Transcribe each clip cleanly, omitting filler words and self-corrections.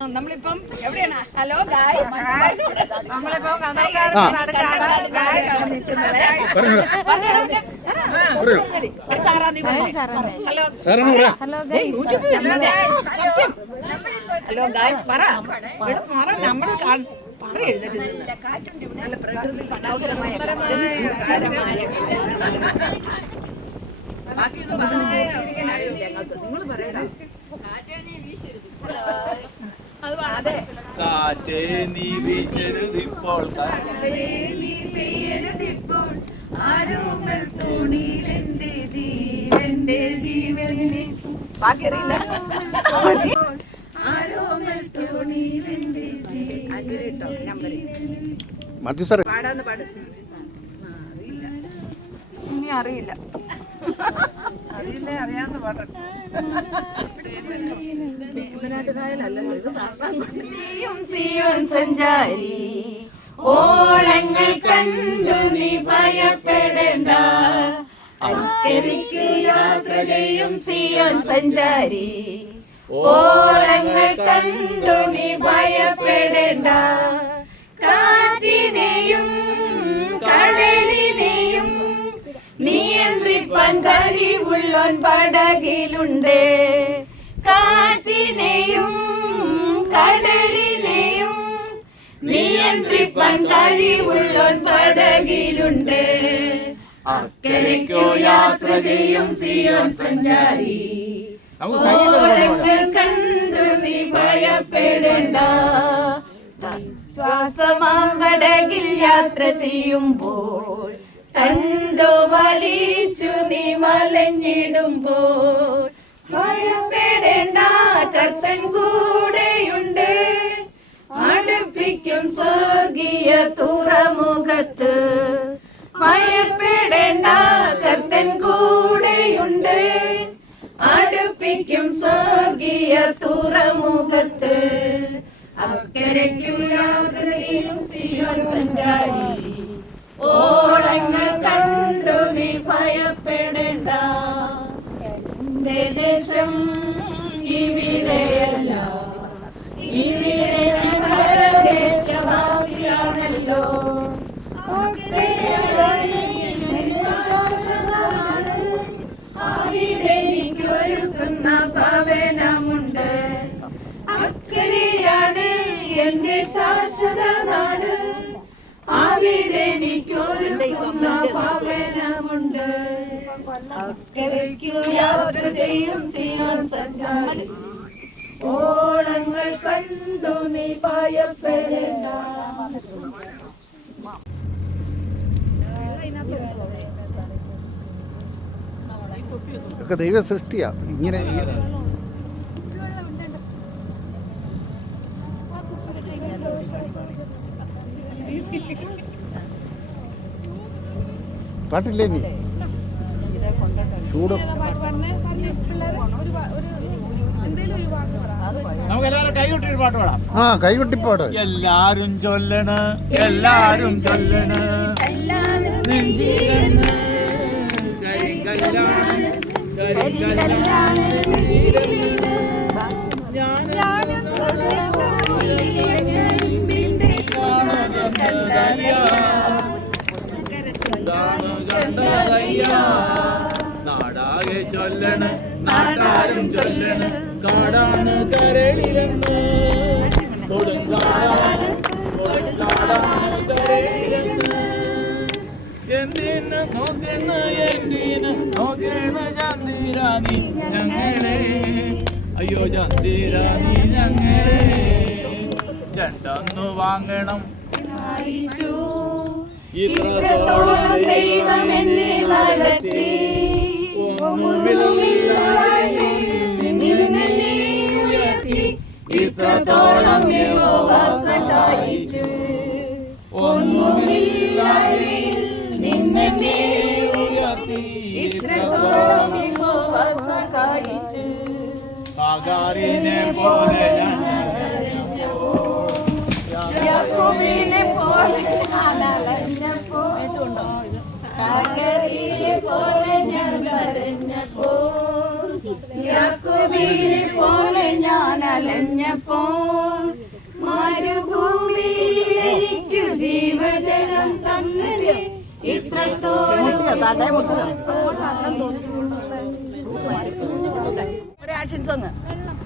നമ്മളിപ്പം എവിടെയാണ്? Hello guys, നമ്മളിപ്പം ഹലോ ഗായ്സ് പറ, നമ്മൾ എഴുന്നേറ്റ് നല്ല പ്രകൃതി മനോഹരമായ നിങ്ങൾ പറയണം. കാറ്റേ നീ വീശരുതിപ്പോൾ, ആരോമൽ തോണിയിലെന്റെ ജീവന്റെ ജീവനെ ബാക്കിയറിയില്ല. ആരോമൽ തോണിയിലെന്റെ പാടാന്ന് പാട്. ഇനി അറിയില്ല. അറിയാവുന്ന പാട്ടുണ്ട്. സഞ്ചാരി ഓളങ്ങൾ കണ്ടു നീ ഭയപ്പെടേണ്ട, അക്കരയ്ക്കു യാത്ര ചെയ്യും സിയോൻ സഞ്ചാരി ഓളങ്ങൾ കണ്ടു നീ ഭയപ്പെടേണ്ട. കാറ്റിനെയും കടലിനെയും നിയന്ത്രിപ്പാൻ കഴിവുള്ളോൻ പടകിലുണ്ട്. കാറ്റിനെയും കടലിനെയും നിയന്ത്രിപ്പാൻ കഴിവുള്ളോൻ പടകിലുണ്ട്. അക്കരയ്ക്കോ യാത്ര ചെയ്യും സിയോൻ സഞ്ചാരി ഓളങ്ങൾ കണ്ടു നീ ഭയപ്പെടേണ്ട. ശ്വാസമാം പടകിൽ യാത്ര ചെയ്യുമ്പോൾ തണ്ടു വലിച്ചു നീ വലഞ്ഞിടുമ്പോൾ ഭയപ്പെടേണ്ട, കർത്തൻ കൂടെയുണ്ട്. അടുപ്പിക്കും സ്വർഗീയ തുറമുഖത്ത്. ഭയപ്പെടേണ്ട, കർത്തൻ കൂടെയുണ്ട്. അടുപ്പിക്കും സ്വർഗീയ തുറമുഖത്ത്. അക്കരയ്ക്കു യാത്ര ചെയ്യും സിയോൻ സഞ്ചാരി ഓളങ്ങൾ കണ്ടു നീ ഭയപ്പെടേണ്ട. എന്റെ ദേശം ഇവിടെയല്ല, ഇവിടെ ദേശവാസിയാണല്ലോ. അവിടെ എനിക്കൊരുക്കുന്ന ഭവനമുണ്ട്. അക്കരെയാണ് എന്റെ ശാശ്വത നാട്. അവിടെ എനിക്കൊരുക്കുന്ന ഭവനമുണ്ട്. അക്കരയ്ക്കു യാത്ര ചെയ്യും സിയോൻ സഞ്ചാരി ഓളങ്ങൾ കണ്ടു നീ ഭയപ്പെടേണ്ട. ഇതൊക്കെ ദൈവ സൃഷ്ടിയാ. ഇങ്ങനെ പാട്ടില്ലേ നീ ചൂട് കൈകൊട്ടിപ്പാട്. എല്ലാരും ചൊല്ലണ്, എല്ലാരും ചൊല്ലണ്, നാടാകെ ചൊല്ലണ്, നാടാരും ചൊല്ലണ്, കാടാണ് കരളിലെന്ന്. കൊടുങ്കാടാണ്, കൊടുങ്കാടാണ് കരളിലെന്ന്. എന്തിന് നോക്കണ, എന്തിന് നോക്കണ ചന്ദിരാണി ഞങ്ങളെ, അയ്യോ ചന്ദിരാണി ഞങ്ങളെ. രണ്ടൊന്നു വാങ്ങണം, ഇത്രത്തോളം ദൈവം എന്നെ നടത്തി. നിന്നെ ഉയർത്തി ഇത്രത്തോളം യഹോവ സഹായിച്ചു. ഒന്നുമില്ലായ്മയിൽ നിന്നെ ഉയർത്തി ഇത്രത്തോളം യഹോവ സഹായിച്ചു. ആഗാരിനെ പോലെ യാക്കോബിനെ പോലെ ഞാൻ അലഞ്ഞപ്പോൾ, ആഗാരിയെ പോലെ ഞാൻ കരഞ്ഞപ്പോൾ, യാക്കോബിനെ പോലെ ഞാൻ അലഞ്ഞപ്പോൾ മരുഭൂമിയിൽ എനിക്ക് ജീവജലം തന്നതേ ഇത്രത്തോളം. ഒരു ആക്ഷൻ സോങ്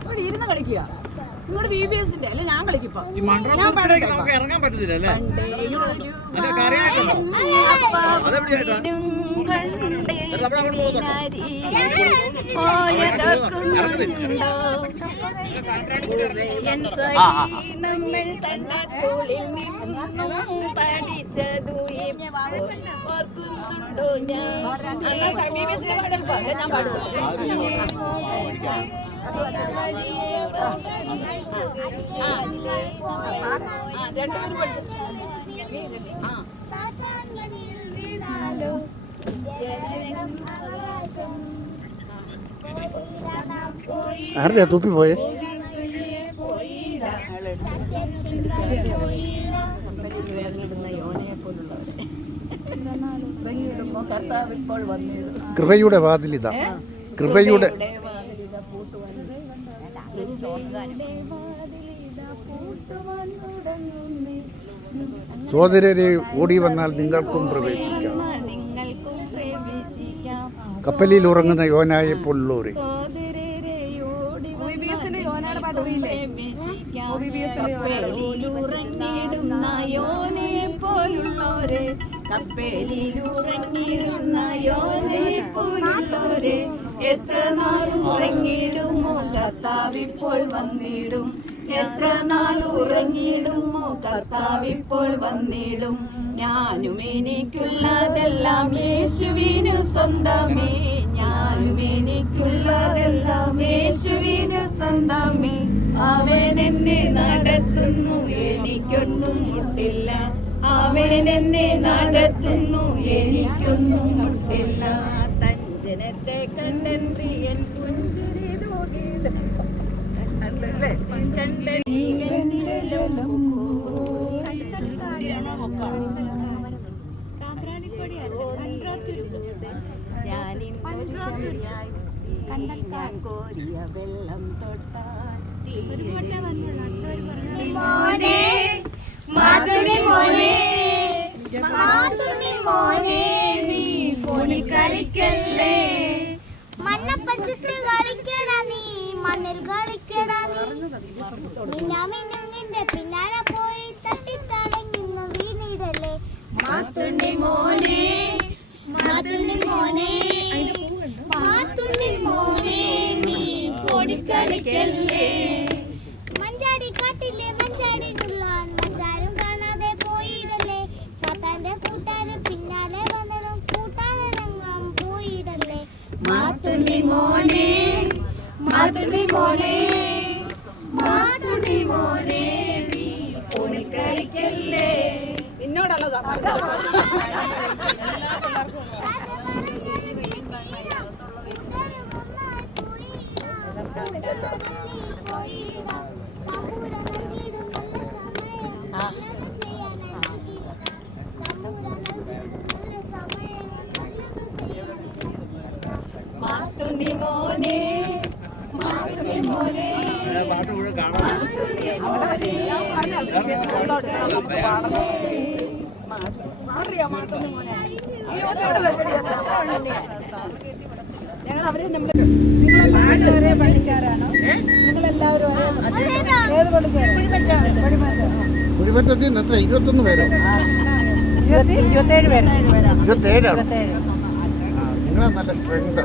ഇവിടെ ഇരുന്ന് കളിക്കുക. നിങ്ങളുടെ VBSന്റെ അല്ലെ ഞാൻ കളിക്കിപ്പോ. ഈ മൺട്രോത്തിലേക്ക് നമുക്ക് ഇറങ്ങാൻ പറ്റത്തില്ല അല്ലേ? അതൊക്കെ അറിയാനായിട്ടാണോ? അതെവിടെയായിട്ടാ? നമ്മൾ സൺഡേ സ്കൂളിൽ നിന്നും പഠിച്ചതു ഓർക്കുന്നുണ്ടോ? ഞാൻ പാടും. ആരുടെയാ തൂപ്പി പോയെ? കൃപയുടെ വാതിലിതാ, കൃപയുടെ സഹോദരരെ ഓടി വന്നാൽ നിങ്ങൾക്കും പ്രവേശിക്കാം. കപ്പലിൽ ഉറങ്ങുന്ന യോനായെ പോലുള്ളവരെ. എത്ര നാളുറങ്ങിടുമോ കർത്താവിപ്പോൾ വന്നിടും. എത്ര നാളുറങ്ങിടുമോ കർത്താവിപ്പോൾ വന്നിടും. ഞാനും എനിക്കുള്ളതെല്ലാം യേശുവിനു സ്വന്തമേ. ഞാനും എനിക്കുള്ളതെല്ലാം യേശുവിനു സ്വന്തമേ. അവൻ എന്നെ നടത്തുന്നു, എനിക്കൊന്നും മുട്ടില്ല. അവൻ എന്നെ നടത്തുന്നു, എനിക്കൊന്നും മുട്ടില്ല. തഞ്ചനത്തെ കണ്ടൻ പ്രിയൻ പുഞ്ചിരി ഞാൻ കോരിയ വെള്ളം തൊട്ടാൽ മോനെ മാതുടി മോനെ മാതുടി മോനെ നീ ഫോണിൽ കളിക്കല്ലേ. മണ്ണപ്പച്ചിട്ട് കളിക്കടാ നീ, മണ്ണിൽ കളിക്കടാ നീ. നിന്റെ പിന്നാലെ പോയി തട്ടിത്തടങ്ങുന്ന വീണിടല്ലേ. മാതുണ്ടി മോനെ മാതുണ്ടി മോനെ മാതുണ്ടി മോനെ നീ ഫോണിൽ കളിക്കല്ലേ. മഞ്ചാടി കാട്ടിലെ മഞ്ചാടിനുള്ളാൻ മഞ്ചാരും കാണാതെ പോയിടല്ലേ. സാത്താന്റെ കൂട്ടാരും പിന്നാലെ വന്നതും കൂട്ടാനരങ്ങാൻ പോയിടല്ലേ. മാതുണ്ടി മോനെ മാതുണ്ടി മോനെ മാതുണ്ടി മോനെ നീ ഫോണിൽ കളിക്കല്ലേ. എന്നോടുള്ളതാ മാതുണ്ടി മോനെ മാതുണ്ടി മോനെ പാട്ട് മുഴുവൻ കാണാം. ഞങ്ങൾ അവരെ നിങ്ങളെല്ലാവരും പഠിക്കാരാണോ? നിങ്ങളെല്ലാവരും ഏത് കുഴിമറ്റത്തിൽ നിന്ന് എത്ര 21 പേരോ? 27 പേര്. 27 നിങ്ങളെ നല്ല സ്ട്രെങ്ത്.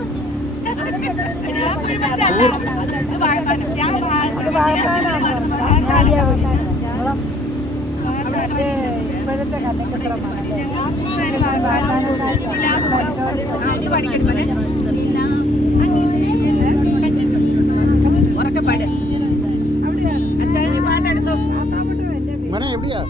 ഉറക്കെ പാട്. അച്ഛൻ പാട്ടെടുത്തു. മന എവിടെയാ?